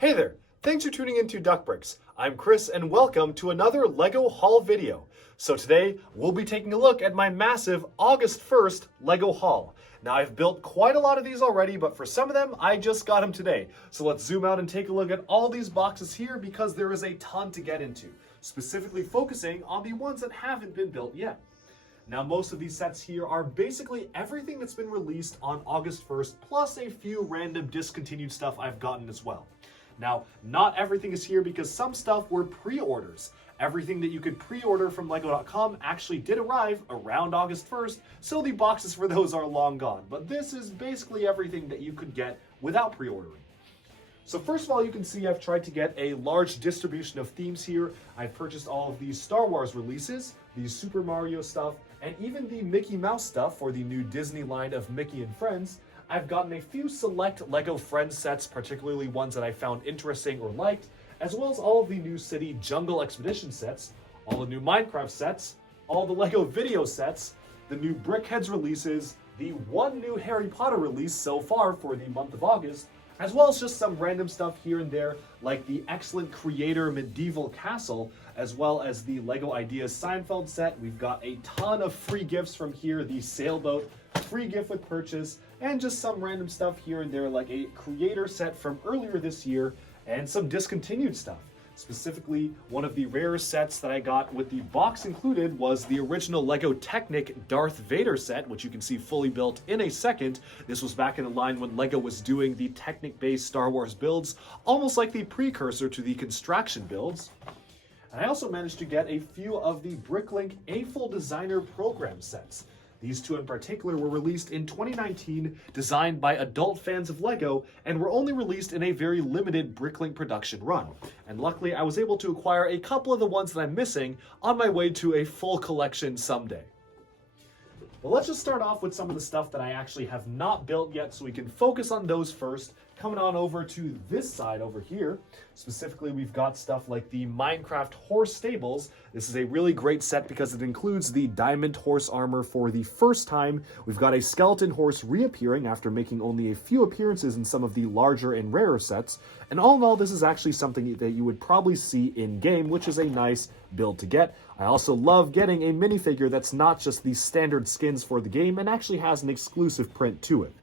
Hey there, thanks for tuning into Duck Bricks. I'm Chris and welcome to another LEGO haul video. So today we'll be taking a look at my massive August 1st LEGO haul. Now I've built quite a lot of these already, but for some of them I just got them today. So let's zoom out and take a look at all these boxes here because there is a ton to get into, specifically focusing on the ones that haven't been built yet. Now most of these sets here are basically everything that's been released on August 1st, plus a few random discontinued stuff I've gotten as well. Now, not everything is here because some stuff were pre-orders. Everything that you could pre-order from LEGO.com actually did arrive around August 1st, so the boxes for those are long gone. But this is basically everything that you could get without pre-ordering. So first of all, you can see I've tried to get a large distribution of themes here. I've purchased all of these Star Wars releases, the Super Mario stuff, and even the Mickey Mouse stuff for the new Disney line of Mickey and Friends. I've gotten a few select LEGO Friends sets, particularly ones that I found interesting or liked, as well as all of the new City Jungle Expedition sets, all the new Minecraft sets, all the LEGO video sets, the new Brickheadz releases, the one new Harry Potter release so far for the month of August, as well as just some random stuff here and there, like the excellent Creator Medieval Castle, as well as the LEGO Ideas Seinfeld set. We've got a ton of free gifts from here, the Sailboat, free gift with purchase, and just some random stuff here and there, like a Creator set from earlier this year, and some discontinued stuff. Specifically, one of the rarest sets that I got with the box included was the original LEGO Technic Darth Vader set, which you can see fully built in a second. This was back in the line when LEGO was doing the Technic-based Star Wars builds, almost like the precursor to the Construction builds. And I also managed to get a few of the Bricklink A-Full Designer Program sets. These two in particular were released in 2019, designed by adult fans of LEGO, and were only released in a very limited Bricklink production run. And luckily, I was able to acquire a couple of the ones that I'm missing on my way to a full collection someday. But let's just start off with some of the stuff that I actually have not built yet, so we can focus on those first. Coming on over to this side over here, specifically we've got stuff like the Minecraft Horse Stables. This is a really great set because it includes the Diamond Horse armor for the first time. We've got a skeleton horse reappearing after making only a few appearances in some of the larger and rarer sets. And all in all, this is actually something that you would probably see in-game, which is a nice build to get. I also love getting a minifigure that's not just the standard skins for the game and actually has an exclusive print to it.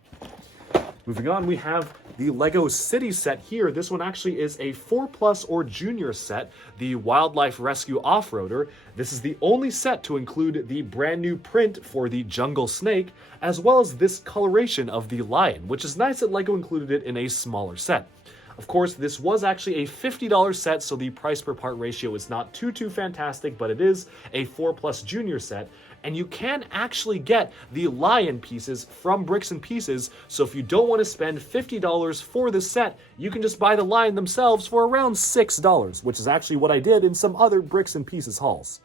Moving on, we have the LEGO City set here. This one actually is a 4+ or junior set, the Wildlife Rescue Off-Roader. This is the only set to include the brand new print for the Jungle Snake, as well as this coloration of the lion, which is nice that LEGO included it in a smaller set. Of course, this was actually a $50 set, so the price per part ratio is not too fantastic, but it is a 4+ junior set. And you can actually get the lion pieces from Bricks and Pieces, so if you don't want to spend $50 for this set, you can just buy the lion themselves for around $6, which is actually what I did in some other Bricks and Pieces hauls.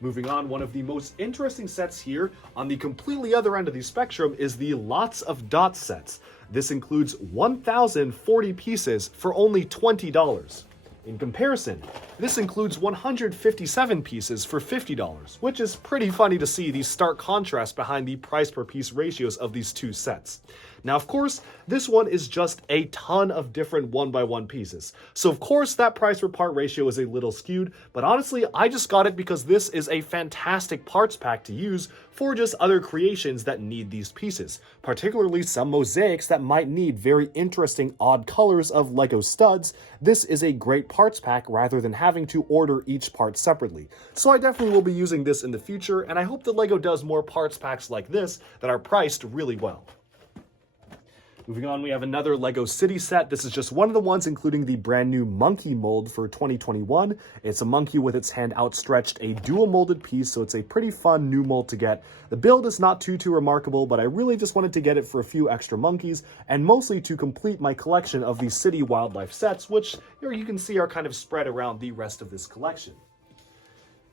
Moving on, one of the most interesting sets here, on the completely other end of the spectrum, is the Lots of Dots sets. This includes 1,040 pieces for only $20. In comparison, this includes 157 pieces for $50, which is pretty funny to see the stark contrast behind the price per piece ratios of these two sets. Now, of course, this one is just a ton of different 1x1 pieces. So of course that price per part ratio is a little skewed, but honestly, I just got it because this is a fantastic parts pack to use for just other creations that need these pieces, particularly some mosaics that might need very interesting odd colors of LEGO studs. This is a great parts pack rather than having to order each part separately. So I definitely will be using this in the future, and I hope that LEGO does more parts packs like this that are priced really well. Moving on, we have another LEGO City set. This is just one of the ones including the brand new monkey mold for 2021. It's a monkey with its hand outstretched, a dual molded piece, so it's a pretty fun new mold to get. The build is not too remarkable, but I really just wanted to get it for a few extra monkeys, and mostly to complete my collection of the city wildlife sets, which you can see are kind of spread around the rest of this collection.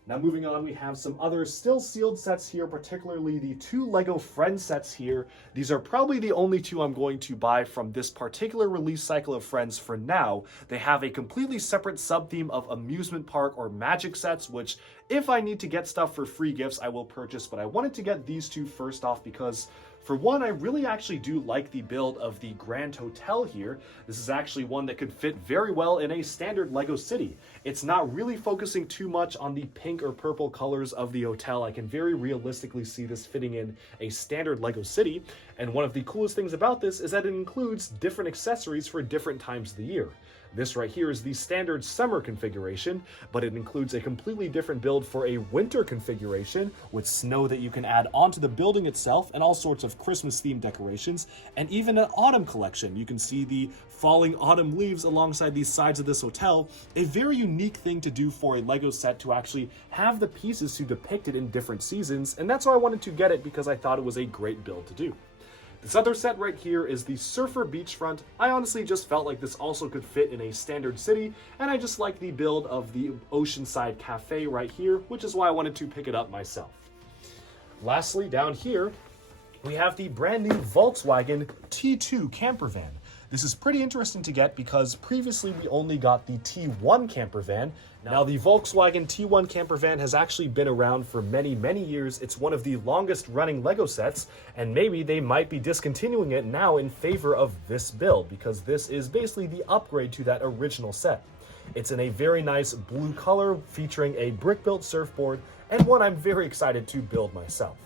Now moving on, we have some other still sealed sets here, particularly the two LEGO Friends sets here. These are probably the only two I'm going to buy from this particular release cycle of Friends for now. They have a completely separate sub-theme of amusement park or magic sets, which if I need to get stuff for free gifts, I will purchase, but I wanted to get these two first off because For one, I really actually do like the build of the Grand Hotel here. This is actually one that could fit very well in a standard Lego city. It's not really focusing too much on the pink or purple colors of the hotel. I can very realistically see this fitting in a standard Lego city. And one of the coolest things about this is that it includes different accessories for different times of the year. This right here is the standard summer configuration, but it includes a completely different build for a winter configuration with snow that you can add onto the building itself and all sorts of Christmas themed decorations, and even an autumn collection. You can see the falling autumn leaves alongside these sides of this hotel, a very unique thing to do for a Lego set to actually have the pieces to depict it in different seasons, and that's why I wanted to get it because I thought it was a great build to do. This other set right here is the Surfer Beachfront. I honestly just felt like this also could fit in a standard city, and I just like the build of the Oceanside Cafe right here, which is why I wanted to pick it up myself. Lastly, down here, we have the brand new Volkswagen T2 Camper Van. This is pretty interesting to get because previously we only got the T1 camper van. Now the Volkswagen T1 camper van has actually been around for many, many years. It's one of the longest running Lego sets, and maybe they might be discontinuing it now in favor of this build because this is basically the upgrade to that original set. It's in a very nice blue color featuring a brick-built surfboard and one I'm very excited to build myself.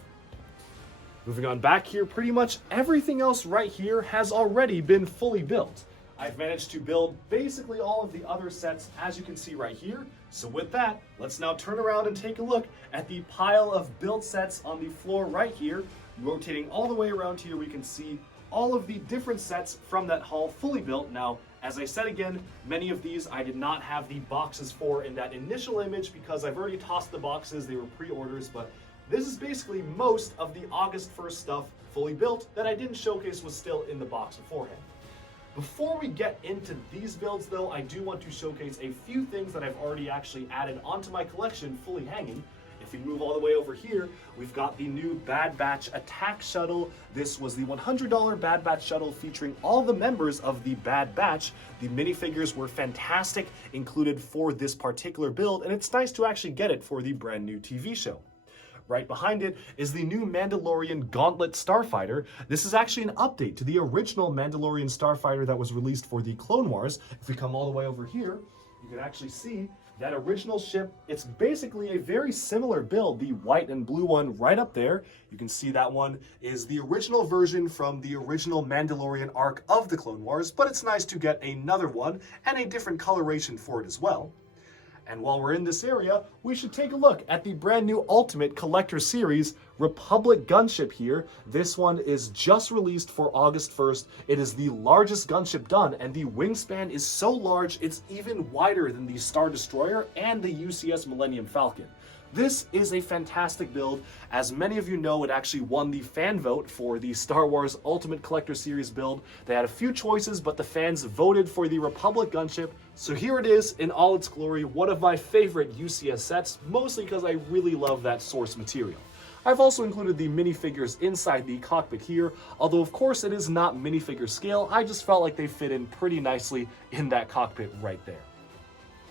Moving on back here, pretty much everything else right here has already been fully built. I've managed to build basically all of the other sets as you can see right here. So with that, let's now turn around and take a look at the pile of built sets on the floor right here. Rotating all the way around here, we can see all of the different sets from that haul fully built. Now, as I said again, many of these I did not have the boxes for in that initial image because I've already tossed the boxes, they were pre-orders, but this is basically most of the August 1st stuff fully built that I didn't showcase was still in the box beforehand. Before we get into these builds though, I do want to showcase a few things that I've already actually added onto my collection fully hanging. If we move all the way over here, we've got the new Bad Batch Attack Shuttle. This was the $100 Bad Batch Shuttle featuring all the members of the Bad Batch. The minifigures were fantastic, included for this particular build, and it's nice to actually get it for the brand new TV show. Right behind it is the new Mandalorian Gauntlet Starfighter. This is actually an update to the original Mandalorian Starfighter that was released for the Clone Wars. If we come all the way over here, you can actually see that original ship. It's basically a very similar build, the white and blue one right up there. You can see that one is the original version from the original Mandalorian arc of the Clone Wars, but it's nice to get another one and a different coloration for it as well. And while we're in this area, we should take a look at the brand new Ultimate Collector Series Republic gunship here. This one is just released for August 1st. It is the largest gunship done, and the wingspan is so large it's even wider than the Star Destroyer and the UCS Millennium Falcon. This is a fantastic build. As many of you know, it actually won the fan vote for the Star Wars Ultimate Collector Series build. They had a few choices, but the fans voted for the Republic gunship. So here it is in all its glory, one of my favorite UCS sets, mostly because I really love that source material. I've also included the minifigures inside the cockpit here, although of course it is not minifigure scale. I just felt like they fit in pretty nicely in that cockpit right there.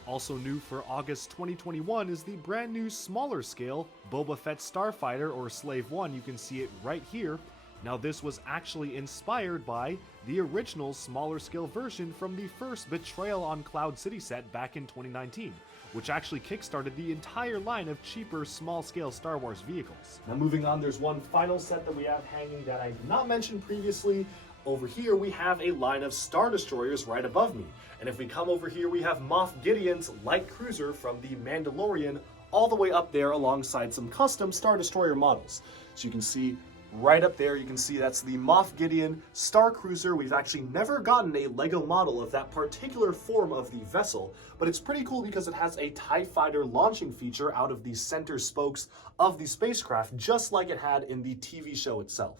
Also new for August 2021 is the brand new smaller scale Boba Fett Starfighter or Slave 1. You can see it right here. Now this was actually inspired by the original smaller scale version from the first Betrayal on Cloud City set back in 2019, which actually kickstarted the entire line of cheaper small scale Star Wars vehicles. Now moving on, there's one final set that we have hanging that I did not mention previously. Over here we have a line of Star Destroyers right above me. And if we come over here, we have Moff Gideon's light cruiser from the Mandalorian all the way up there alongside some custom Star Destroyer models. So you can see right up there, you can see that's the Moff Gideon Star Cruiser. We've actually never gotten a Lego model of that particular form of the vessel, but it's pretty cool because it has a TIE Fighter launching feature out of the center spokes of the spacecraft, just like it had in the TV show itself.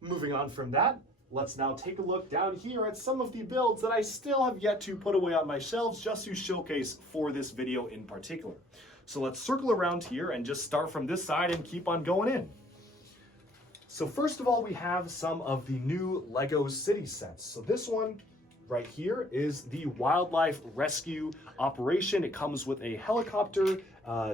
Moving on from that, let's now take a look down here at some of the builds that I still have yet to put away on my shelves just to showcase for this video in particular. So let's circle around here and just start from this side and keep on going in. So first of all, we have some of the new Lego City sets. So this one right here is the Wildlife Rescue Operation. It comes with a helicopter,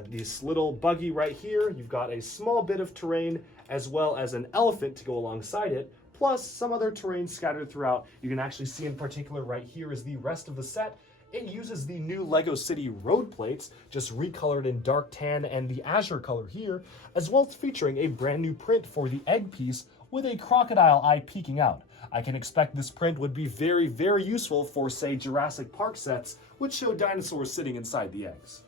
this little buggy right here. You've got a small bit of terrain, as well as an elephant to go alongside it, plus some other terrain scattered throughout. You can actually see in particular right here is the rest of the set. It uses the new LEGO City road plates, just recolored in dark tan and the azure color here, as well as featuring a brand new print for the egg piece with a crocodile eye peeking out. I can expect this print would be very, very useful for, say, Jurassic Park sets, which show dinosaurs sitting inside the eggs.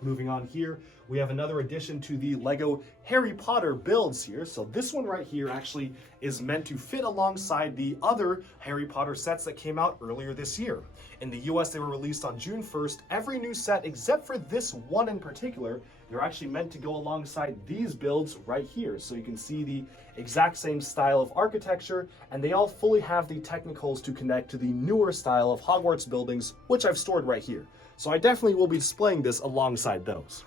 Moving on here, we have another addition to the LEGO Harry Potter builds here. So this one right here actually is meant to fit alongside the other Harry Potter sets that came out earlier this year. In the US, they were released on June 1st. Every new set, except for this one in particular, they're actually meant to go alongside these builds right here. So you can see the exact same style of architecture, and they all fully have the technicals to connect to the newer style of Hogwarts buildings, which I've stored right here. So I definitely will be displaying this alongside those.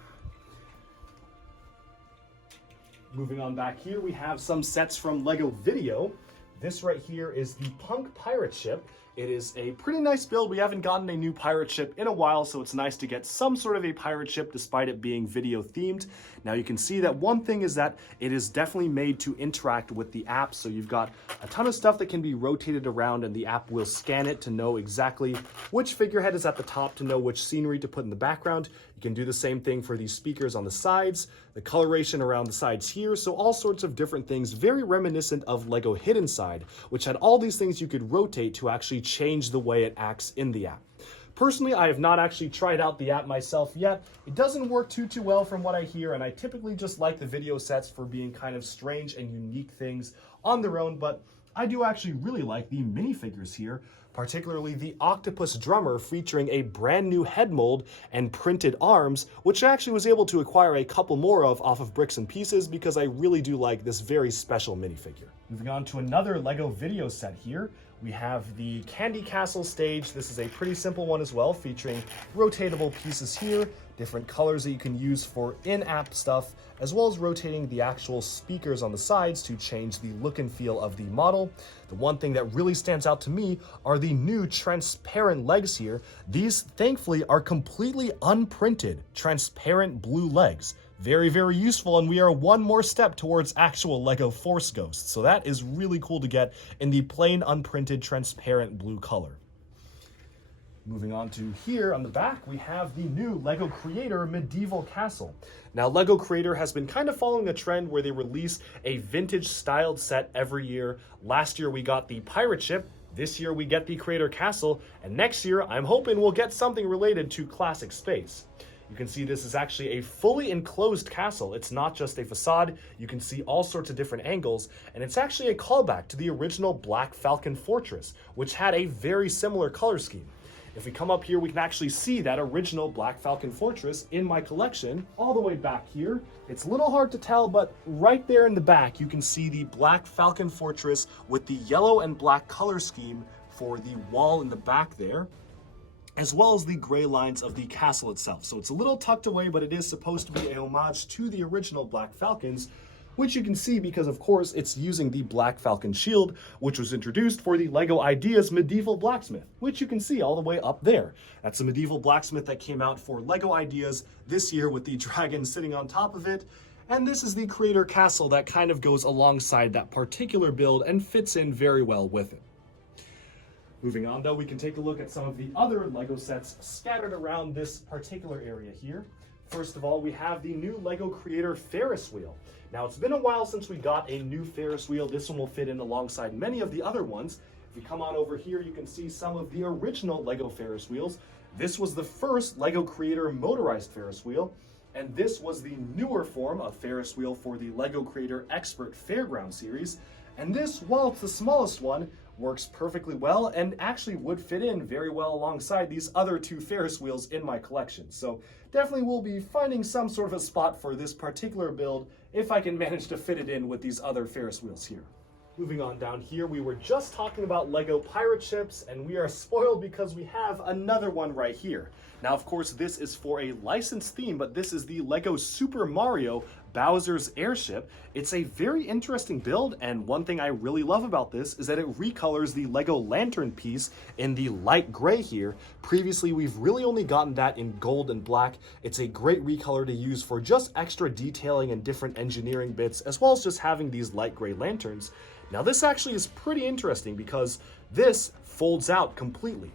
Moving on back here, we have some sets from LEGO Video. This right here is the Punk Pirate Ship. It is a pretty nice build. We haven't gotten a new pirate ship in a while, so it's nice to get some sort of a pirate ship despite it being video themed. Now you can see that one thing is that it is definitely made to interact with the app. So you've got a ton of stuff that can be rotated around and the app will scan it to know exactly which figurehead is at the top, to know which scenery to put in the background. You can do the same thing for these speakers on the sides, the coloration around the sides here. So all sorts of different things, very reminiscent of LEGO Hidden Side, which had all these things you could rotate to actually change the way it acts in the app. Personally, I have not actually tried out the app myself yet. It doesn't work too well from what I hear, and I typically just like the video sets for being kind of strange and unique things on their own, but I do actually really like the minifigures here, particularly the Octopus Drummer featuring a brand new head mold and printed arms, which I actually was able to acquire a couple more of off of Bricks and Pieces because I really do like this very special minifigure. Moving on to another LEGO video set here, we have the Candy Castle stage. This is a pretty simple one as well, featuring rotatable pieces here, different colors that you can use for in-app stuff, as well as rotating the actual speakers on the sides to change the look and feel of the model. The one thing that really stands out to me are the new transparent legs here. These, thankfully, are completely unprinted, transparent blue legs. Very, very useful, and we are one more step towards actual LEGO Force Ghosts. So that is really cool to get in the plain, unprinted, transparent blue color. Moving on to here on the back, we have the new LEGO Creator Medieval Castle. Now, LEGO Creator has been kind of following a trend where they release a vintage styled set every year. Last year we got the pirate ship, this year we get the Creator Castle, and next year I'm hoping we'll get something related to classic space. You can see this is actually a fully enclosed castle. It's not just a facade. You can see all sorts of different angles, and it's actually a callback to the original Black Falcon Fortress, which had a very similar color scheme. If we come up here, we can actually see that original Black Falcon Fortress in my collection all the way back here. It's a little hard to tell, but right there in the back, you can see the Black Falcon Fortress with the yellow and black color scheme for the wall in the back there, as well as the gray lines of the castle itself. So it's a little tucked away, but it is supposed to be a homage to the original Black Falcons, which you can see because, of course, it's using the Black Falcon shield, which was introduced for the LEGO Ideas Medieval Blacksmith, which you can see all the way up there. That's a medieval blacksmith that came out for LEGO Ideas this year with the dragon sitting on top of it. And this is the Creator Castle that kind of goes alongside that particular build and fits in very well with it. Moving on, though, we can take a look at some of the other LEGO sets scattered around this particular area here. First of all, we have the new LEGO Creator Ferris wheel. Now, it's been a while since we got a new Ferris wheel. This one will fit in alongside many of the other ones. If you come on over here, you can see some of the original LEGO Ferris wheels. This was the first LEGO Creator motorized Ferris wheel, and this was the newer form of Ferris wheel for the LEGO Creator Expert Fairground series. And this, while it's the smallest one, works perfectly well and actually would fit in very well alongside these other two Ferris wheels in my collection. So definitely will be finding some sort of a spot for this particular build if I can manage to fit it in with these other Ferris wheels here. Moving on down here, we were just talking about LEGO pirate ships, and we are spoiled because we have another one right here. Now, of course, this is for a licensed theme, but this is the LEGO Super Mario Bowser's Airship. It's a very interesting build, and one thing I really love about this is that it recolors the Lego lantern piece in the light gray here. Previously, we've really only gotten that in gold and black. It's a great recolor to use for just extra detailing and different engineering bits, as well as just having these light gray lanterns. Now this actually is pretty interesting because this folds out completely.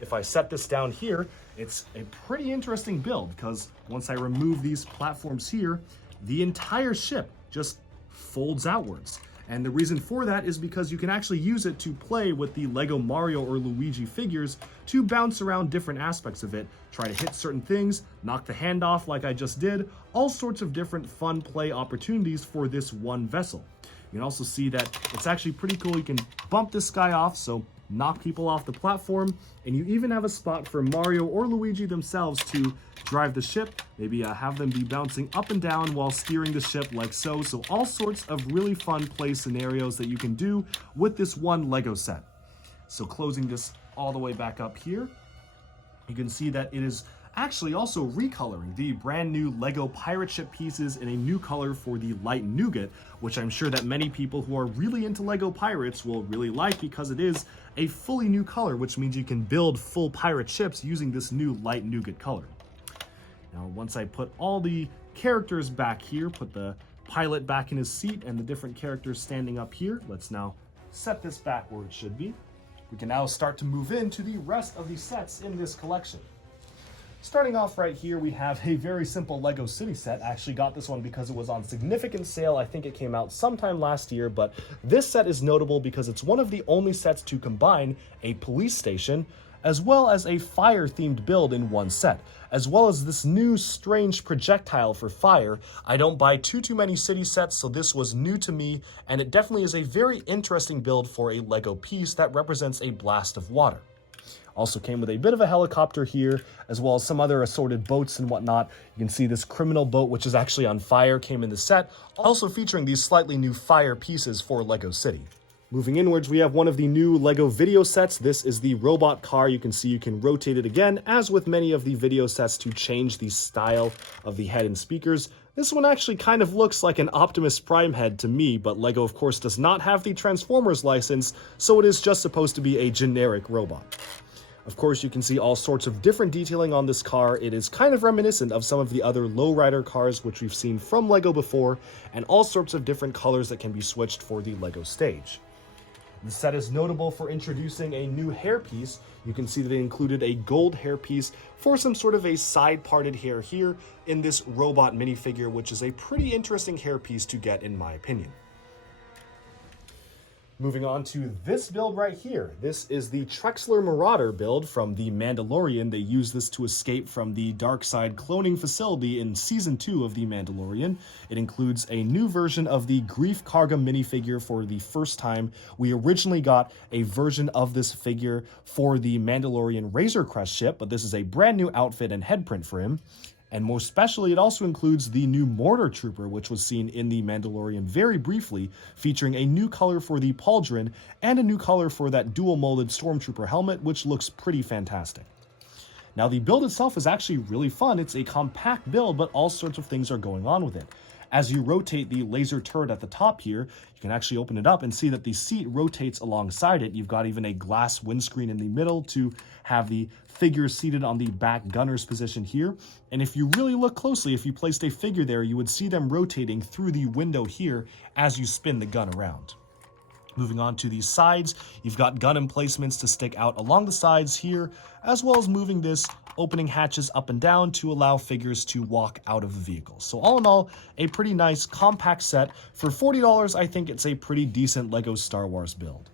If I set this down here, it's a pretty interesting build because once I remove these platforms here, the entire ship just folds outwards. And the reason for that is because you can actually use it to play with the Lego Mario or Luigi figures to bounce around different aspects of it, try to hit certain things, knock the hand off like I just did, all sorts of different fun play opportunities for this one vessel. You can also see that it's actually pretty cool. You can bump this guy off, so knock people off the platform, and you even have a spot for Mario or Luigi themselves to drive the ship, maybe have them be bouncing up and down while steering the ship like so. So all sorts of really fun play scenarios that you can do with this one Lego set. So closing this all the way back up here, you can see that it is actually also recoloring the brand new Lego pirate ship pieces in a new color for the light nougat, which I'm sure that many people who are really into Lego pirates will really like because it is a fully new color, which means you can build full pirate ships using this new light nougat color. Now, once I put all the characters back here, put the pilot back in his seat and the different characters standing up here, let's now set this back where it should be. We can now start to move into the rest of the sets in this collection. Starting off right here, we have a very simple Lego City set. I actually got this one because it was on significant sale. I think it came out sometime last year, but this set is notable because it's one of the only sets to combine a police station as well as a fire-themed build in one set, as well as this new strange projectile for fire. I don't buy too many city sets, so this was new to me, and it definitely is a very interesting build for a Lego piece that represents a blast of water. Also came with a bit of a helicopter here, as well as some other assorted boats and whatnot. You can see this criminal boat, which is actually on fire, came in the set, also featuring these slightly new fire pieces for Lego City. Moving inwards, we have one of the new Lego video sets. This is the robot car. You can see you can rotate it again, as with many of the video sets, to change the style of the head and speakers. This one actually kind of looks like an Optimus Prime head to me, but Lego, of course, does not have the Transformers license, so it is just supposed to be a generic robot. Of course, you can see all sorts of different detailing on this car. It is kind of reminiscent of some of the other lowrider cars which we've seen from Lego before, and all sorts of different colors that can be switched for the Lego stage. The set is notable for introducing a new hairpiece. You can see that it included a gold hairpiece for some sort of a side-parted hair here in this robot minifigure, which is a pretty interesting hairpiece to get in my opinion. Moving on to this build right here. This is the Trexler Marauder build from the Mandalorian. They used this to escape from the dark side cloning facility in Season 2 of the Mandalorian. It includes a new version of the Grief Karga minifigure for the first time. We originally got a version of this figure for the Mandalorian Razor Crest ship, but this is a brand new outfit and headprint for him. And most especially, it also includes the new Mortar Trooper, which was seen in the Mandalorian very briefly, featuring a new color for the pauldron and a new color for that dual-molded Stormtrooper helmet, which looks pretty fantastic. Now, the build itself is actually really fun. It's a compact build, but all sorts of things are going on with it. As you rotate the laser turret at the top here, you can actually open it up and see that the seat rotates alongside it. You've got even a glass windscreen in the middle to have the figure seated on the back gunner's position here. And if you really look closely, if you placed a figure there, you would see them rotating through the window here as you spin the gun around. Moving on to the sides, you've got gun emplacements to stick out along the sides here, as well as moving this opening hatches up and down to allow figures to walk out of the vehicle. So all in all, a pretty nice compact set. For $40, I think it's a pretty decent Lego Star Wars build.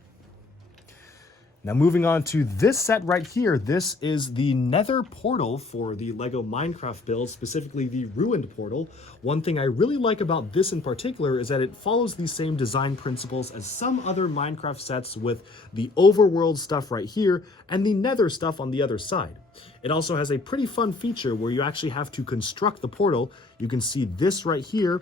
Now moving on to this set right here, this is the Nether portal for the Lego Minecraft build, specifically the Ruined portal. One thing I really like about this in particular is that it follows the same design principles as some other Minecraft sets, with the overworld stuff right here and the Nether stuff on the other side. It also has a pretty fun feature where you actually have to construct the portal. You can see this right here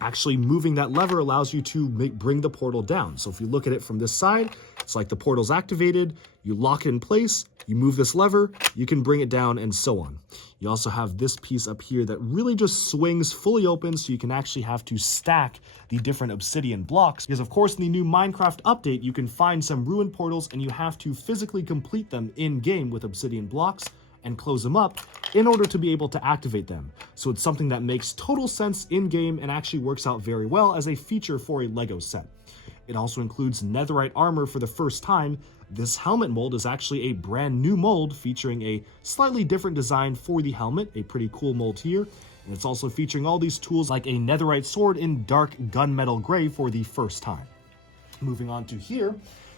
Actually, moving that lever allows you to bring the portal down. So if you look at it from this side, it's like the portal's activated, you lock it in place, you move this lever, you can bring it down, and so on. You also have this piece up here that really just swings fully open, so you can actually have to stack the different obsidian blocks. Because of course, in the new Minecraft update, you can find some ruined portals and you have to physically complete them in-game with obsidian blocks and close them up in order to be able to activate them. So it's something that makes total sense in-game and actually works out very well as a feature for a LEGO set. It also includes netherite armor for the first time. This helmet mold is actually a brand new mold featuring a slightly different design for the helmet, a pretty cool mold here. And it's also featuring all these tools like a netherite sword in dark gunmetal gray for the first time. Moving on to here,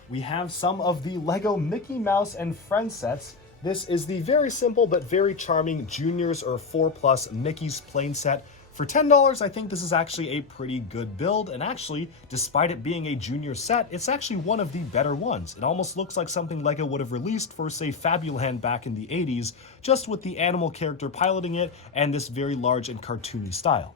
we have some of the LEGO Mickey Mouse and Friends sets. This is the very simple but very charming Juniors or 4+ Mickey's plain set. For $10, I think this is actually a pretty good build, and actually, despite it being a junior set, it's actually one of the better ones. It almost looks like something LEGO would have released for, say, Fabuland back in the 80s, just with the animal character piloting it and this very large and cartoony style.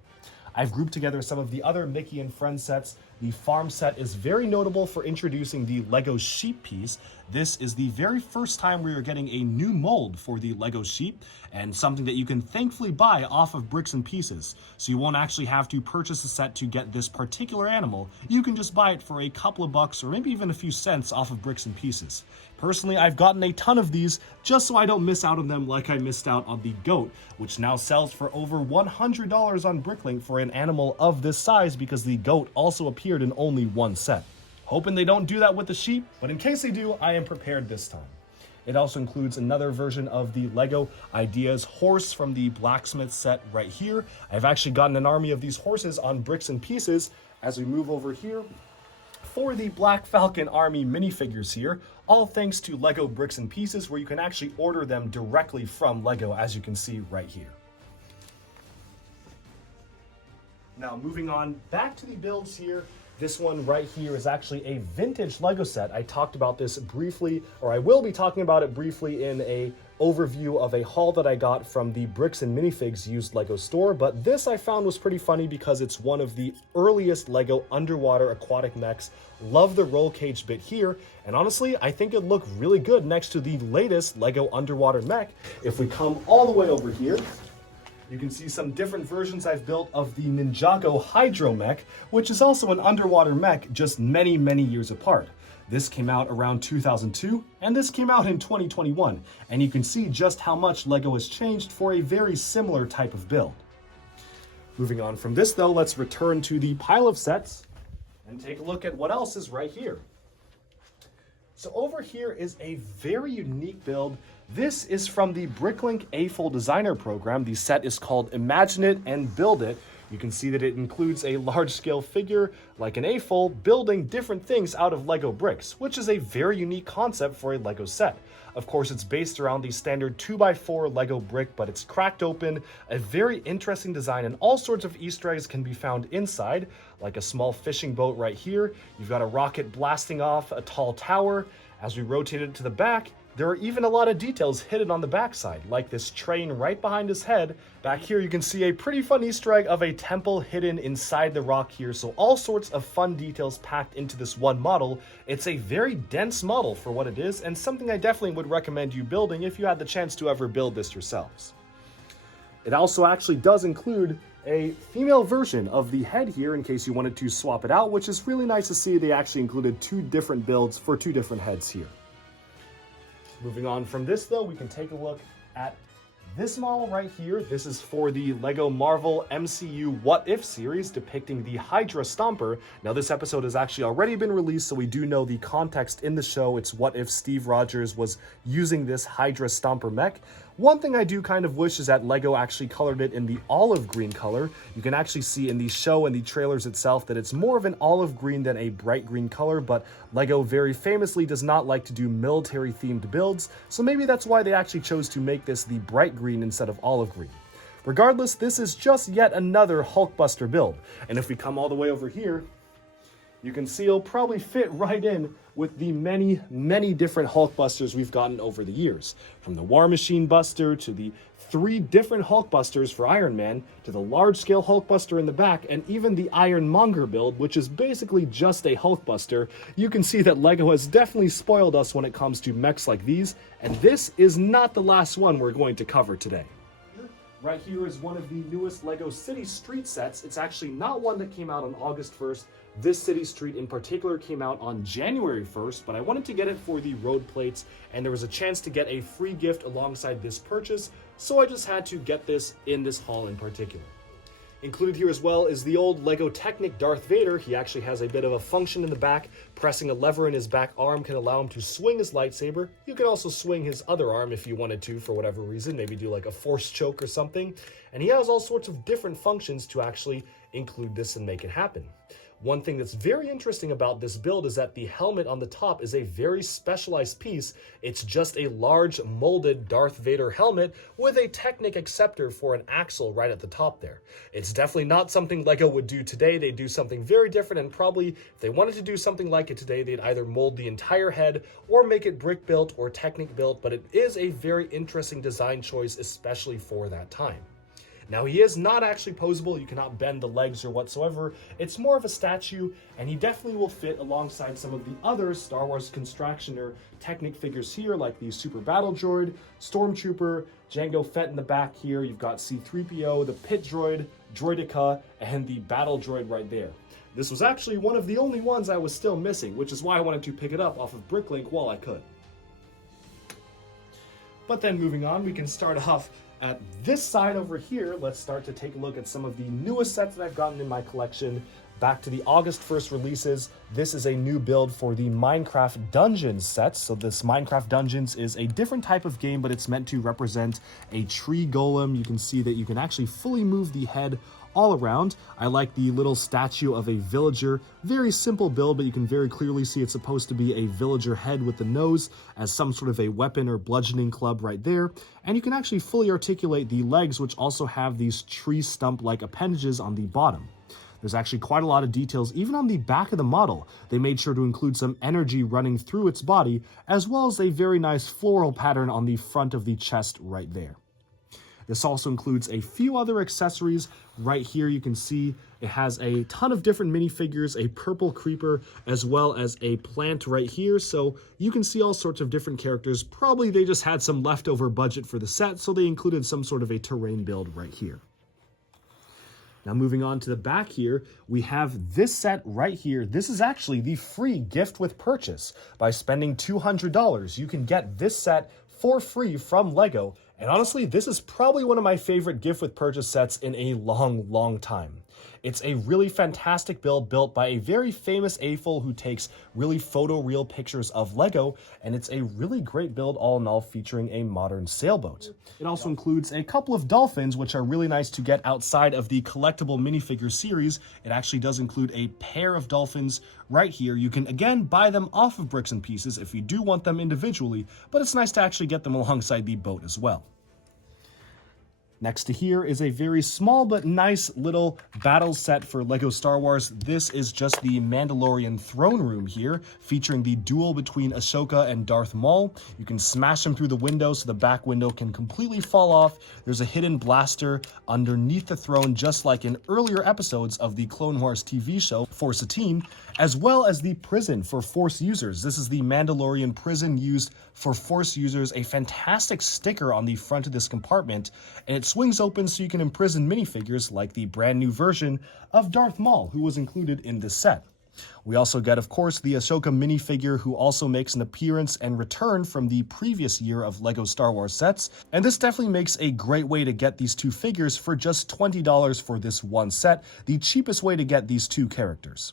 I've grouped together some of the other Mickey and Friends sets. The farm set is very notable for introducing the LEGO sheep piece. This is the very first time we are getting a new mold for the LEGO sheep, and something that you can thankfully buy off of Bricks and Pieces. So you won't actually have to purchase a set to get this particular animal. You can just buy it for a couple of bucks or maybe even a few cents off of Bricks and Pieces. Personally, I've gotten a ton of these just so I don't miss out on them like I missed out on the goat, which now sells for over $100 on Bricklink for an animal of this size because the goat also appeared in only one set. Hoping they don't do that with the sheep, but in case they do, I am prepared this time. It also includes another version of the LEGO Ideas horse from the blacksmith set right here. I've actually gotten an army of these horses on Bricks and Pieces. As we move over here, for the Black Falcon Army minifigures here, all thanks to LEGO Bricks and Pieces, where you can actually order them directly from LEGO, as you can see right here. Now moving on back to the builds here, this one right here is actually a vintage LEGO set. I talked about this briefly, or I will be talking about it briefly in a overview of a haul that I got from the Bricks and Minifigs used LEGO store, but this I found was pretty funny because it's one of the earliest LEGO underwater aquatic mechs. Love the roll cage bit here, and honestly, I think it looked really good next to the latest LEGO underwater mech. If we come all the way over here, you can see some different versions I've built of the Ninjago Hydro mech, which is also an underwater mech just many, many years apart. This came out around 2002, and this came out in 2021, and you can see just how much LEGO has changed for a very similar type of build. Moving on from this though, let's return to the pile of sets and take a look at what else is right here. So over here is a very unique build. This is from the Bricklink A-Full Designer program. The set is called Imagine It and Build It. You can see that it includes a large-scale figure, like an A-Full, building different things out of LEGO bricks, which is a very unique concept for a LEGO set. Of course, it's based around the standard 2x4 LEGO brick, but it's cracked open, a very interesting design, and all sorts of Easter eggs can be found inside, like a small fishing boat right here. You've got a rocket blasting off a tall tower. As we rotate it to the back, there are even a lot of details hidden on the backside, like this train right behind his head. Back here you can see a pretty fun Easter egg of a temple hidden inside the rock here, so all sorts of fun details packed into this one model. It's a very dense model for what it is, and something I definitely would recommend you building if you had the chance to ever build this yourselves. It also actually does include a female version of the head here in case you wanted to swap it out, which is really nice to see. They actually included two different builds for two different heads here. Moving on from this though, we can take a look at this model right here. This is for the LEGO Marvel MCU What If series depicting the Hydra Stomper. Now this episode has actually already been released, so we do know the context in the show. It's what if Steve Rogers was using this Hydra Stomper mech. One thing I do kind of wish is that LEGO actually colored it in the olive green color. You can actually see in the show and the trailers itself that it's more of an olive green than a bright green color, but LEGO very famously does not like to do military themed builds, so maybe that's why they actually chose to make this the bright green instead of olive green. Regardless, this is just yet another Hulkbuster build, and if we come all the way over here, You can see it'll probably fit right in with the many, many different Hulkbusters we've gotten over the years. From the War Machine Buster to the 3 different Hulkbusters for Iron Man, to the large-scale Hulkbuster in the back, and even the Ironmonger build, which is basically just a Hulkbuster. You can see that LEGO has definitely spoiled us when it comes to mechs like these, and this is not the last one we're going to cover today. Right here is one of the newest LEGO City Street sets. It's actually not one that came out on August 1st. This City Street in particular came out on January 1st, but I wanted to get it for the road plates, and there was a chance to get a free gift alongside this purchase, so I just had to get this in this haul in particular. Included here as well is the old LEGO Technic Darth Vader. He actually has a bit of a function in the back. Pressing a lever in his back arm can allow him to swing his lightsaber. You can also swing his other arm if you wanted to for whatever reason, maybe do like a force choke or something. And he has all sorts of different functions to actually include this and make it happen. One thing that's very interesting about this build is that the helmet on the top is a very specialized piece. It's just a large molded Darth Vader helmet with a Technic acceptor for an axle right at the top there. It's definitely not something LEGO would do today. They do something very different, and probably if they wanted to do something like it today, they'd either mold the entire head or make it brick built or Technic built, but it is a very interesting design choice, especially for that time. Now, he is not actually posable. You cannot bend the legs or whatsoever. It's more of a statue, and he definitely will fit alongside some of the other Star Wars Constructioner Technic figures here, like the Super Battle Droid, Stormtrooper, Jango Fett in the back here. You've got C-3PO, the Pit Droid, Droidica, and the Battle Droid right there. This was actually one of the only ones I was still missing, which is why I wanted to pick it up off of Bricklink while I could. But then moving on, we can start off at this side over here. Let's start to take a look at some of the newest sets that I've gotten in my collection. Back to the August 1st releases, this is a new build for the Minecraft Dungeons sets. So this Minecraft Dungeons is a different type of game, but it's meant to represent a tree golem. You can see that you can actually fully move the head all around. I like the little statue of a villager. Very simple build, but you can very clearly see it's supposed to be a villager head with the nose as some sort of a weapon or bludgeoning club right there. And you can actually fully articulate the legs, which also have these tree stump-like appendages on the bottom. There's actually quite a lot of details even on the back of the model. They made sure to include some energy running through its body, as well as a very nice floral pattern on the front of the chest right there. This also includes a few other accessories. Right here you can see it has a ton of different minifigures, a purple creeper, as well as a plant right here. So you can see all sorts of different characters. Probably they just had some leftover budget for the set, so they included some sort of a terrain build right here. Now moving on to the back here, we have this set right here. This is actually the free gift with purchase. By spending $200, you can get this set for free from LEGO. And honestly, this is probably one of my favorite gift with purchase sets in a long time. It's a really fantastic build built by a very famous AFOL who takes really photoreal pictures of LEGO, and it's a really great build all in all, featuring a modern sailboat. It also includes a couple of dolphins, which are really nice to get outside of the collectible minifigure series. It actually does include a pair of dolphins right here. You can again buy them off of Bricks and Pieces if you do want them individually, but it's nice to actually get them alongside the boat as well. Next to here is a very small but nice little battle set for LEGO Star Wars. This is just the Mandalorian throne room here, featuring the duel between Ahsoka and Darth Maul. You can smash him through the window so the back window can completely fall off. There's a hidden blaster underneath the throne, just like in earlier episodes of the Clone Wars TV show, Force Satine, as well as the prison for Force users. This is the Mandalorian prison used for Force users, a fantastic sticker on the front of this compartment, and it swings open so you can imprison minifigures like the brand new version of Darth Maul, who was included in this set. We also get, of course, the Ahsoka minifigure, who also makes an appearance and return from the previous year of LEGO Star Wars sets, and this definitely makes a great way to get these two figures for just $20 for this one set, the cheapest way to get these two characters.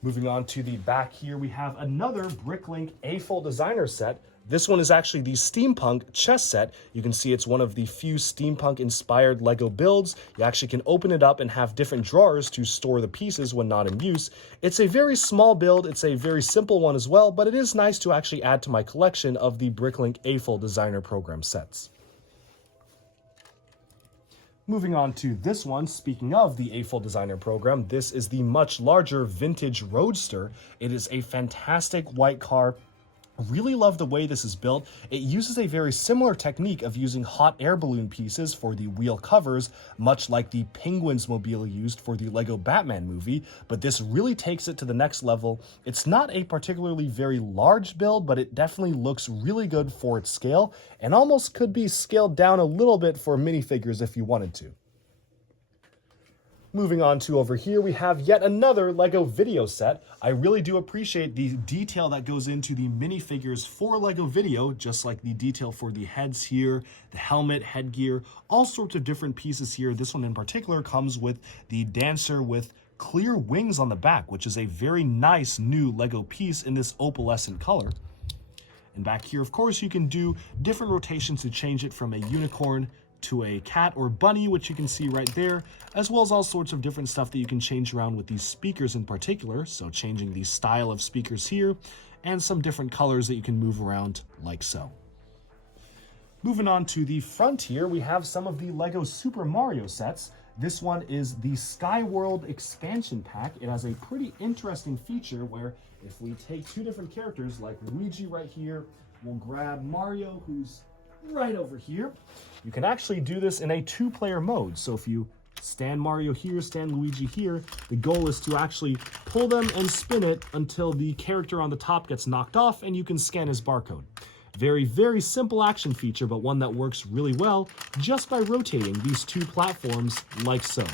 Moving on to the back here, we have another Bricklink AFOL designer set. This one is actually the Steampunk chess set. You can see it's one of the few steampunk-inspired LEGO builds. You actually can open it up and have different drawers to store the pieces when not in use. It's a very small build. It's a very simple one as well, but it is nice to actually add to my collection of the Bricklink AFOL designer program sets. Moving on to this one, speaking of the A-Full Designer program, this is the much larger vintage Roadster. It is a fantastic white car. Really love the way this is built. It uses a very similar technique of using hot air balloon pieces for the wheel covers, much like the Penguins mobile used for the Lego Batman movie, but this really takes it to the next level. It's not a particularly very large build, but it definitely looks really good for its scale, and almost could be scaled down a little bit for minifigures if you wanted to. Moving on to over here, we have yet another LEGO video set. I really do appreciate the detail that goes into the minifigures for LEGO video, just like the detail for the heads here, the helmet, headgear, all sorts of different pieces here. This one in particular comes with the dancer with clear wings on the back, which is a very nice new LEGO piece in this opalescent color. And back here, of course, you can do different rotations to change it from a unicorn to a cat or bunny, which you can see right there, as well as all sorts of different stuff that you can change around with these speakers in particular. So changing the style of speakers here and some different colors that you can move around like so. Moving on to the front here, we have some of the LEGO Super Mario sets. This one is the Sky World expansion pack. It has a pretty interesting feature where if we take two different characters like Luigi right here, we'll grab Mario, who's right over here. You can actually do this in a two-player mode. So if you stand Mario here, stand Luigi here, the goal is to actually pull them and spin it until the character on the top gets knocked off and you can scan his barcode. Very, very simple action feature, but one that works really well just by rotating these two platforms like so.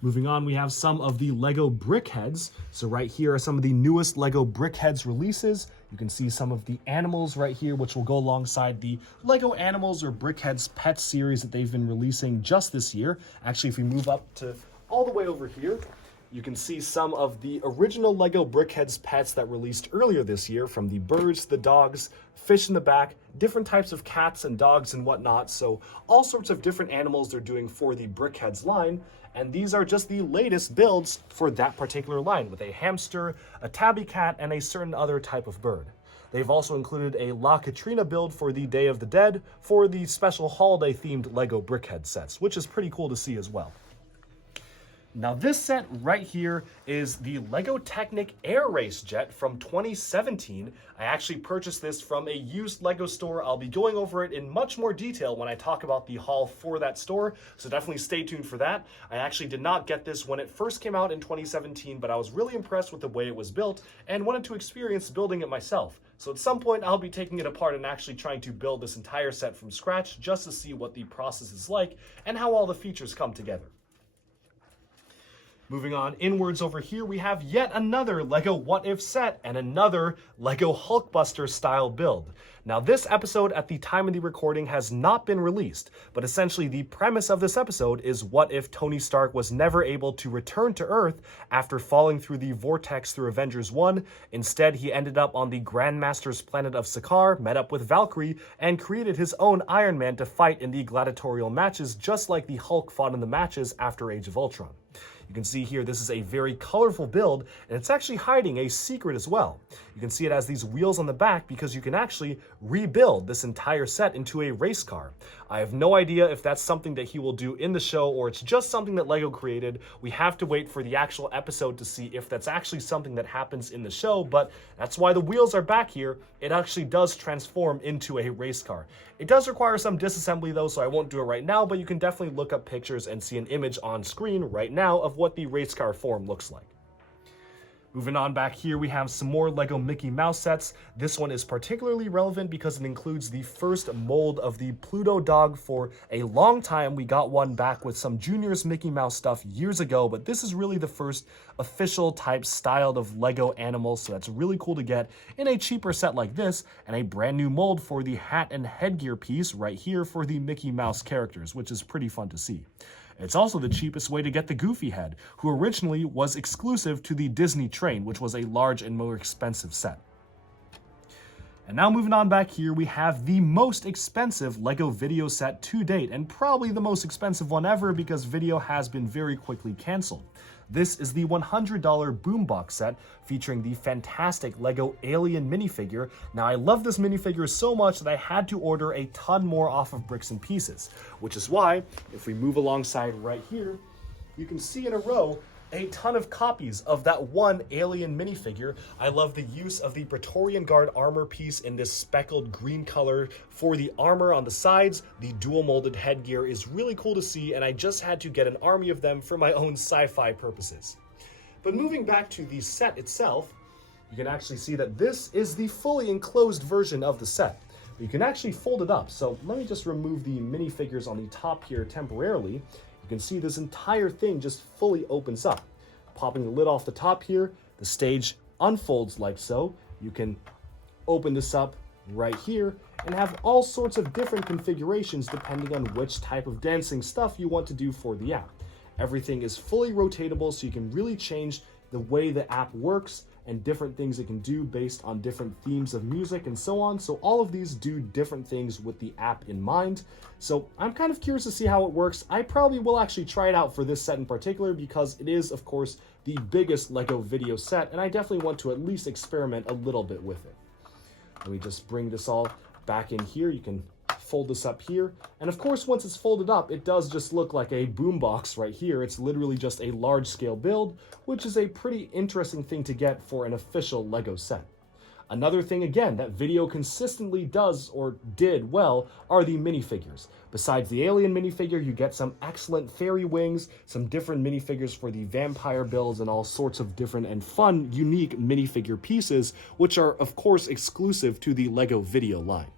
Moving on, we have some of the LEGO Brickheadz. So right here are some of the newest LEGO Brickheadz releases. You can see some of the animals right here, which will go alongside the LEGO Animals or Brickheadz Pet series that they've been releasing just this year. Actually, if we move up to all the way over here, you can see some of the original LEGO Brickheadz pets that released earlier this year, from the birds, the dogs, fish in the back, different types of cats and dogs and whatnot. So all sorts of different animals they're doing for the Brickheadz line. And these are just the latest builds for that particular line, with a hamster, a tabby cat, and a certain other type of bird. They've also included a La Katrina build for the Day of the Dead for the special holiday-themed LEGO Brickheadz sets, which is pretty cool to see as well. Now this set right here is the LEGO Technic Air Race Jet from 2017. I actually purchased this from a used LEGO store. I'll be going over it in much more detail when I talk about the haul for that store, so definitely stay tuned for that. I actually did not get this when it first came out in 2017, but I was really impressed with the way it was built and wanted to experience building it myself. So at some point I'll be taking it apart and actually trying to build this entire set from scratch just to see what the process is like and how all the features come together. Moving on inwards over here, we have yet another LEGO What If set and another LEGO Hulkbuster style build. Now this episode at the time of the recording has not been released, but essentially the premise of this episode is what if Tony Stark was never able to return to Earth after falling through the vortex through Avengers 1. Instead, he ended up on the Grandmaster's planet of Sakaar, met up with Valkyrie, and created his own Iron Man to fight in the gladiatorial matches, just like the Hulk fought in the matches after Age of Ultron. You can see here this is a very colorful build, and it's actually hiding a secret as well. You can see it has these wheels on the back because you can actually rebuild this entire set into a race car. I have no idea if that's something that he will do in the show or it's just something that LEGO created. We have to wait for the actual episode to see if that's actually something that happens in the show, but that's why the wheels are back here. It actually does transform into a race car. It does require some disassembly though, so I won't do it right now, but you can definitely look up pictures and see an image on screen right now of what the race car form looks like. Moving on back here, we have some more LEGO Mickey Mouse sets. This one is particularly relevant because it includes the first mold of the Pluto dog. For a long time, we got one back with some Junior's Mickey Mouse stuff years ago, but this is really the first official type styled of LEGO animals, so that's really cool to get in a cheaper set like this, and a brand new mold for the hat and headgear piece right here for the Mickey Mouse characters, which is pretty fun to see. It's also the cheapest way to get the Goofy head, who originally was exclusive to the Disney train, which was a large and more expensive set. And now moving on back here, we have the most expensive LEGO video set to date, and probably the most expensive one ever because video has been very quickly canceled. This is the $100 boombox set featuring the fantastic LEGO Alien minifigure. Now, I love this minifigure so much that I had to order a ton more off of Bricks and Pieces, which is why, if we move alongside right here, you can see in a row a ton of copies of that one Alien minifigure. I love the use of the Praetorian Guard armor piece in this speckled green color for the armor on the sides. The dual molded headgear is really cool to see, and I just had to get an army of them for my own sci-fi purposes. But moving back to the set itself, you can actually see that this is the fully enclosed version of the set. You can actually fold it up. So let me just remove the minifigures on the top here temporarily. You can see this entire thing just fully opens up. Popping the lid off the top here, the stage unfolds like so. You can open this up right here and have all sorts of different configurations depending on which type of dancing stuff you want to do for the app. Everything is fully rotatable, so you can really change the way the app works and different things it can do based on different themes of music and so on. So all of these do different things with the app in mind. So I'm kind of curious to see how it works. I probably will actually try it out for this set in particular because it is, of course, the biggest LEGO video set, and I definitely want to at least experiment a little bit with it. Let me just bring this all back in here. You can fold this up here, and of course once it's folded up it does just look like a boombox right here. It's literally just a large scale build, which is a pretty interesting thing to get for an official LEGO set. Another thing again that video consistently does or did well are the minifigures. Besides the alien minifigure, you get some excellent fairy wings, some different minifigures for the vampire builds, and all sorts of different and fun unique minifigure pieces, which are of course exclusive to the LEGO video line.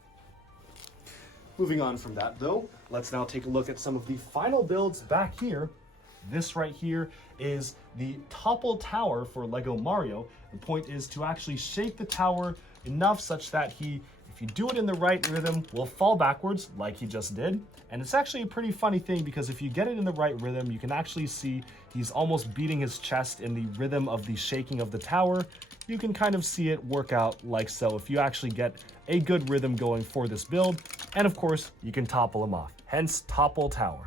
Moving on from that though, let's now take a look at some of the final builds back here. This right here is the topple tower for LEGO Mario. The point is to actually shake the tower enough such that he, if you do it in the right rhythm, will fall backwards like he just did. And it's actually a pretty funny thing because if you get it in the right rhythm, you can actually see he's almost beating his chest in the rhythm of the shaking of the tower. You can kind of see it work out like so if you actually get a good rhythm going for this build. And of course, you can topple him off, hence Topple Tower.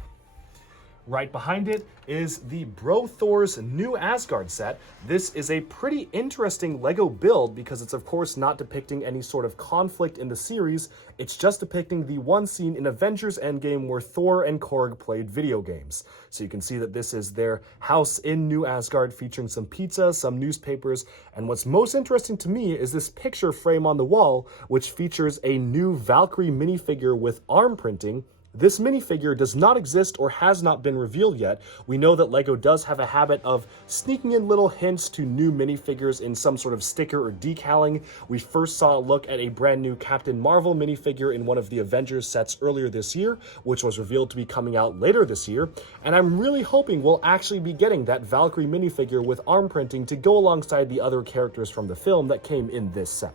Right behind it is the Bro Thor's new Asgard set. This is a pretty interesting LEGO build because it's of course not depicting any sort of conflict in the series. It's just depicting the one scene in Avengers Endgame where Thor and Korg played video games. So you can see that this is their house in New Asgard featuring some pizza, some newspapers, and what's most interesting to me is this picture frame on the wall, which features a new Valkyrie minifigure with arm printing. This minifigure does not exist or has not been revealed yet. We know that LEGO does have a habit of sneaking in little hints to new minifigures in some sort of sticker or decaling. We first saw a look at a brand new Captain Marvel minifigure in one of the Avengers sets earlier this year, which was revealed to be coming out later this year. And I'm really hoping we'll actually be getting that Valkyrie minifigure with arm printing to go alongside the other characters from the film that came in this set.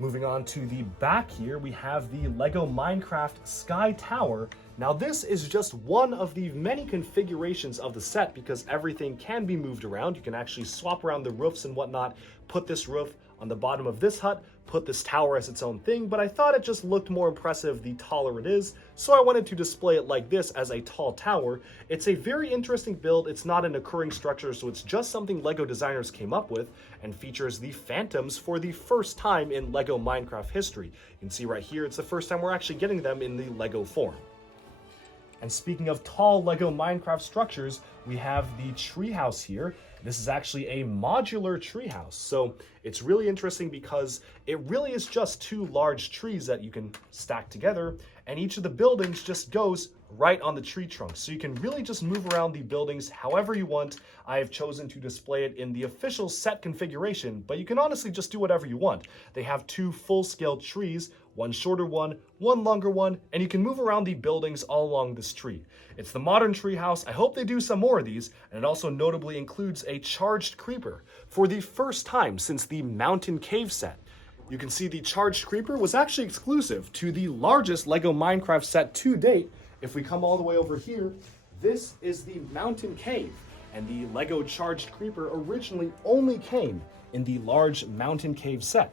Moving on to the back here, we have the LEGO Minecraft Sky Tower. Now this is just one of the many configurations of the set because everything can be moved around. You can actually swap around the roofs and whatnot, put this roof on the bottom of this hut, put this tower as its own thing, but I thought it just looked more impressive the taller it is, so I wanted to display it like this as a tall tower. It's a very interesting build. It's not an occurring structure, so it's just something LEGO designers came up with and features the phantoms for the first time in LEGO Minecraft history. You can see right here, it's the first time we're actually getting them in the LEGO form. And speaking of tall LEGO Minecraft structures, we have the treehouse here. This is actually a modular treehouse, so it's really interesting because it really is just two large trees that you can stack together, and each of the buildings just goes right on the tree trunk. So you can really just move around the buildings however you want. I have chosen to display it in the official set configuration, but you can honestly just do whatever you want. They have two full-scale trees, one shorter one longer one, and you can move around the buildings all along this tree. It's the modern treehouse. I hope they do some more of these, and it also notably includes a charged creeper for the first time since the Mountain Cave set. You can see the charged creeper was actually exclusive to the largest LEGO Minecraft set to date. If we come all the way over here, this is the Mountain Cave, and the LEGO charged creeper originally only came in the large Mountain Cave set.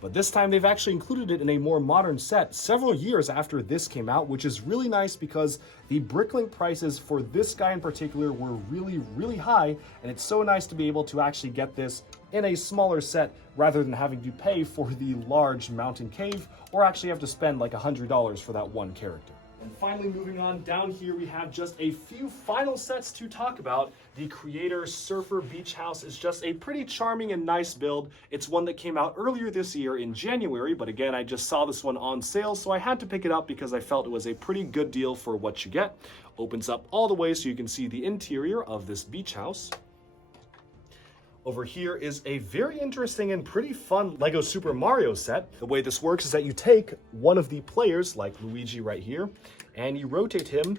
But this time they've actually included it in a more modern set several years after this came out, which is really nice because the Bricklink prices for this guy in particular were really high, and it's so nice to be able to actually get this in a smaller set rather than having to pay for the large mountain cave or actually have to spend like $100 for that one character. And finally, moving on down here, we have just a few final sets to talk about. The Creator Surfer Beach House is just a pretty charming and nice build. It's one that came out earlier this year in January, but again, I just saw this one on sale, so I had to pick it up because I felt it was a pretty good deal for what you get. Opens up all the way so you can see the interior of this beach house. Over here is a very interesting and pretty fun Lego Super Mario set. The way this works is that you take one of the players, like Luigi right here, and you rotate him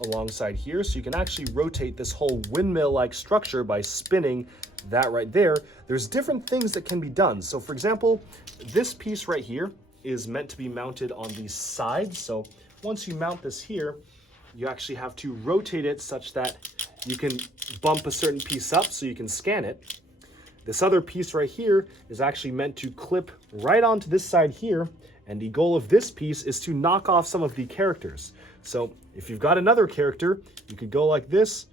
alongside here, so you can actually rotate this whole windmill-like structure by spinning that right there. There's different things that can be done. So for example, this piece right here is meant to be mounted on the side. So once you mount this here, you actually have to rotate it such that you can bump a certain piece up so you can scan it. This other piece right here is actually meant to clip right onto this side here, and the goal of this piece is to knock off some of the characters. So if you've got another character, you could go like this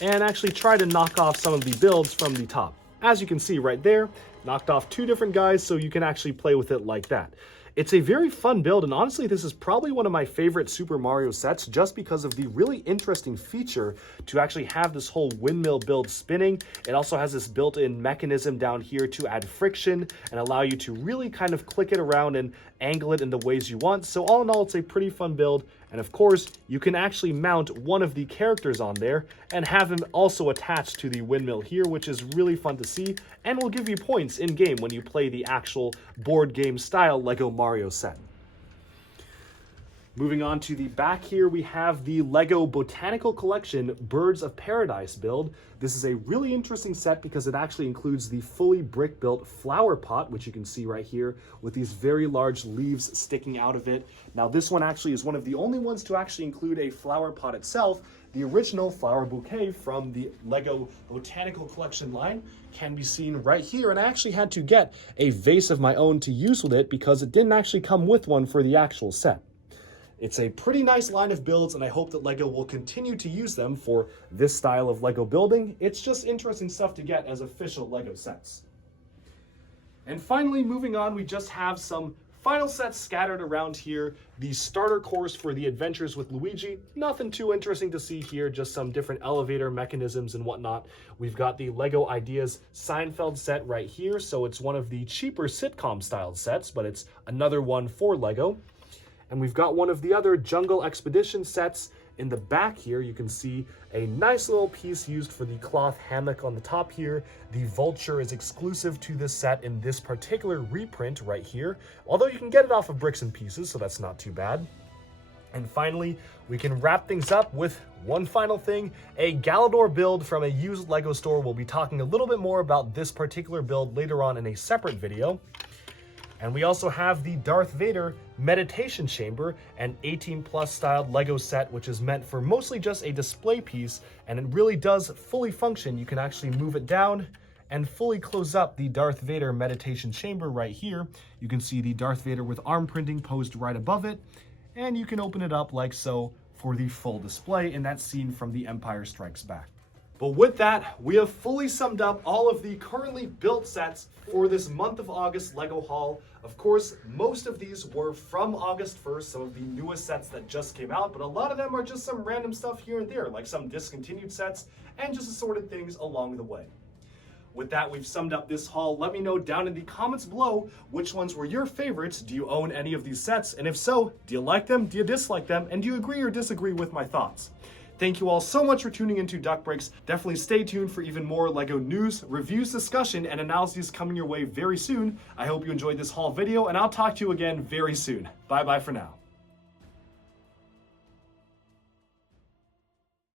and actually try to knock off some of the builds from the top. As you can see right there, knocked off two different guys, so you can actually play with it like that. It's a very fun build, and honestly, this is probably one of my favorite Super Mario sets just because of the really interesting feature to actually have this whole windmill build spinning. It also has this built-in mechanism down here to add friction and allow you to really kind of click it around and angle it in the ways you want. So all in all, it's a pretty fun build. And of course, you can actually mount one of the characters on there and have him also attached to the windmill here, which is really fun to see and will give you points in-game when you play the actual board game style Lego Mario set. Moving on to the back here, we have the Lego Botanical Collection Birds of Paradise build. This is a really interesting set because it actually includes the fully brick-built flower pot, which you can see right here, with these very large leaves sticking out of it. Now, this one actually is one of the only ones to actually include a flower pot itself. The original flower bouquet from the Lego Botanical Collection line can be seen right here, and I actually had to get a vase of my own to use with it because it didn't actually come with one for the actual set. It's a pretty nice line of builds, and I hope that LEGO will continue to use them for this style of LEGO building. It's just interesting stuff to get as official LEGO sets. And finally, moving on, we just have some final sets scattered around here. The starter course for the Adventures with Luigi. Nothing too interesting to see here, just some different elevator mechanisms and whatnot. We've got the LEGO Ideas Seinfeld set right here, so it's one of the cheaper sitcom-styled sets, but it's another one for LEGO. And we've got one of the other Jungle Expedition sets in the back here. You can see a nice little piece used for the cloth hammock on the top here. The vulture is exclusive to this set in this particular reprint right here, although you can get it off of bricks and pieces, so that's not too bad. And finally, we can wrap things up with one final thing, a Galador build from a used LEGO store. We'll be talking a little bit more about this particular build later on in a separate video. And we also have the Darth Vader Meditation Chamber, an 18+ styled LEGO set, which is meant for mostly just a display piece, and it really does fully function. You can actually move it down and fully close up the Darth Vader Meditation Chamber right here. You can see the Darth Vader with arm printing posed right above it, and you can open it up like so for the full display in that scene from The Empire Strikes Back. But with that, we have fully summed up all of the currently built sets for this month of August LEGO haul. Of course, most of these were from August 1st, some of the newest sets that just came out, but a lot of them are just some random stuff here and there, like some discontinued sets and just assorted things along the way. With that, we've summed up this haul. Let me know down in the comments below which ones were your favorites. Do you own any of these sets? And if so, do you like them? Do you dislike them? And do you agree or disagree with my thoughts? Thank you all so much for tuning into Duck Breaks. Definitely stay tuned for even more LEGO news, reviews, discussion, and analyses coming your way very soon. I hope you enjoyed this haul video, and I'll talk to you again very soon. Bye-bye for now.